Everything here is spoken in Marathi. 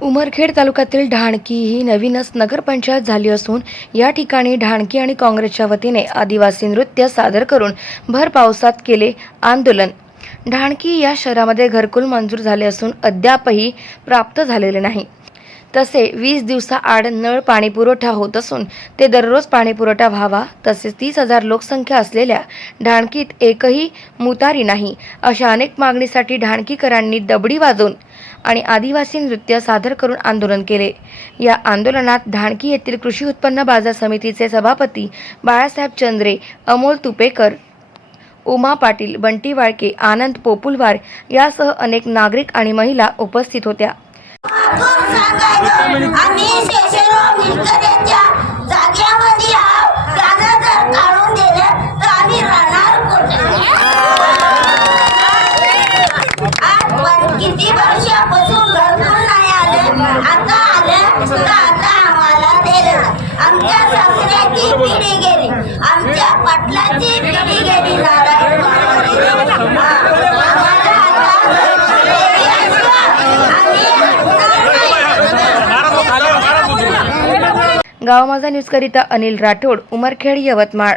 उमरखेड तालुक्यातील ढाणकी ही नवीनच नगरपंचायत झाली असून या ठिकाणी ढाणकी आणि काँग्रेसच्या वतीने आदिवासी नृत्य सादर करून भर पावसात केले आंदोलन. ढाणकी या शहरामध्ये घरकुल मंजूर झाले असून अद्यापही प्राप्त झालेले नाही. तसे वीस दिवसाआड नळ पाणी पुरवठा होत असून ते दररोज पाणी पुरवठा व्हावा तसेच तीस हजार लोकसंख्या असलेल्या ढाणकीत एकही मुतारी नाही अशा अनेक मागणीसाठी ढाणकीकरांनी दबडी वाजवून आणि आदिवासी नृत्य सादर करून आंदोलन केले. या आंदोलनात धाणकी येथील कृषी उत्पन्न बाजार समितीचे सभापती बाळासाहेब चंद्रे अमोल तुपेकर उमा पाटील बंटी वाळके आनंद पोपुलवार यासह अनेक नागरिक आणि महिला उपस्थित होत्या. आता आम्हाला दिलं आमच्या सासऱ्याची पिढी गेली. आमच्या पाटलाची पिढी गेली नारायण. आम्हाला आता आम्ही गाव माझा न्यूज करिता अनिल राठोड उमरखेड यवतमाळ.